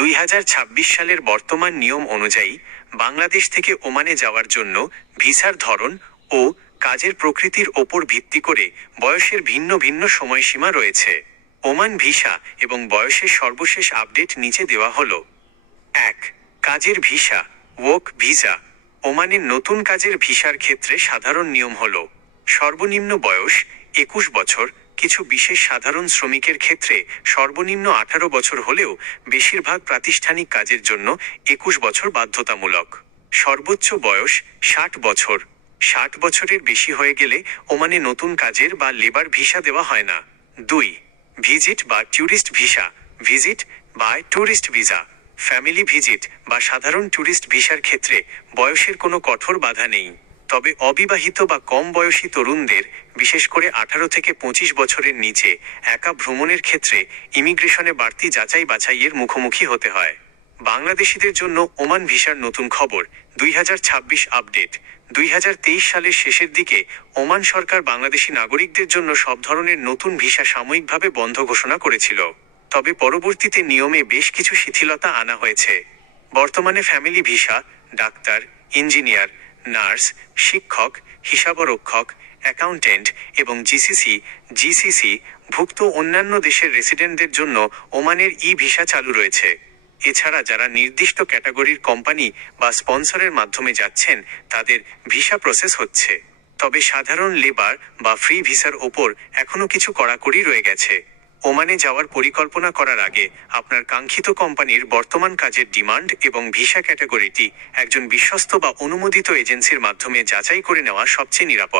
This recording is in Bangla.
2026 সালের বর্তমান নিয়ম অনুযায়ী বাংলাদেশ থেকে ওমানে যাওয়ার জন্য ভিসার ধরন ও কাজের প্রকৃতির ওপর ভিত্তি করে বয়সের ভিন্ন ভিন্ন সময়সীমা রয়েছে। ওমান ভিসা এবং বয়সের সর্বশেষ আপডেট নিচে দেওয়া হলো। 1. কাজের ভিসা, ওয়ার্ক ভিসা। ওমানের নতুন কাজের ভিসার ক্ষেত্রে সাধারণ নিয়ম হল: সর্বনিম্ন বয়স 21 বছর, কিছু বিশেষ সাধারণ শ্রমিকের ক্ষেত্রে সর্বনিম্ন 18 বছর হলেও বেশিরভাগ প্রাতিষ্ঠানিক কাজের জন্য 21 বছর বাধ্যতামূলক। সর্বোচ্চ বয়স 60 বছর। 60 বছরের বেশি হয়ে গেলে ওমানে নতুন কাজের বা লেবার ভিসা দেওয়া হয় না। 2. ভিজিট বা ট্যুরিস্ট ভিসা, ভিজিট বা ট্যুরিস্ট ভিসা। ফ্যামিলি ভিজিট বা সাধারণ ট্যুরিস্ট ভিসার ক্ষেত্রে বয়সের কোনো কঠোর বাধা নেই, তবে অবিবাহিত বা কম বয়সী তরুণদের, বিশেষ করে 18 থেকে 25 বছরের নিচে একা ভ্রমণের ক্ষেত্রে ইমিগ্রেশনে বাড়তি যাচাই বাছাইয়ের মুখোমুখি হতে হয়। বাংলাদেশিদের জন্য ওমান ভিসার নতুন খবর, 2026 আপডেট। 2023 সালের শেষের দিকে ওমান সরকার বাংলাদেশি নাগরিকদের জন্য সব ধরনের নতুন ভিসা সাময়িকভাবে বন্ধ ঘোষণা করেছিল, তবে পরবর্তীতে নিয়মে বেশ কিছু শিথিলতা আনা হয়েছে। বর্তমানে family visa doctor, engineer, nurse, শিক্ষক, হিসাবরক্ষক, অ্যাকাউন্টেন্ট এবং জিসিসি ভুক্ত অন্যান্য দেশের রেসিডেন্টদের জন্য ওমানের ভিসা চালু রয়েছে। এছাড়া যারা নির্দিষ্ট ক্যাটাগরির কোম্পানি বা স্পন্সরের মাধ্যমে যাচ্ছেন তাদের ভিসা প্রসেস হচ্ছে, তবে সাধারণ লেবার বা ফ্রি ভিসার ওপর এখনও কিছু কড়াকড়ি রয়ে গেছে। ওমানে যাওয়ার পরিকল্পনা করার আগে আপনার কাঙ্ক্ষিত কোম্পানির বর্তমান কাজের ডিমান্ড এবং ভিসা ক্যাটাগরিটি একজন বিশ্বস্ত বা অনুমোদিত এজেন্সির মাধ্যমে যাচাই করে নেওয়া সবচেয়ে নিরাপদ।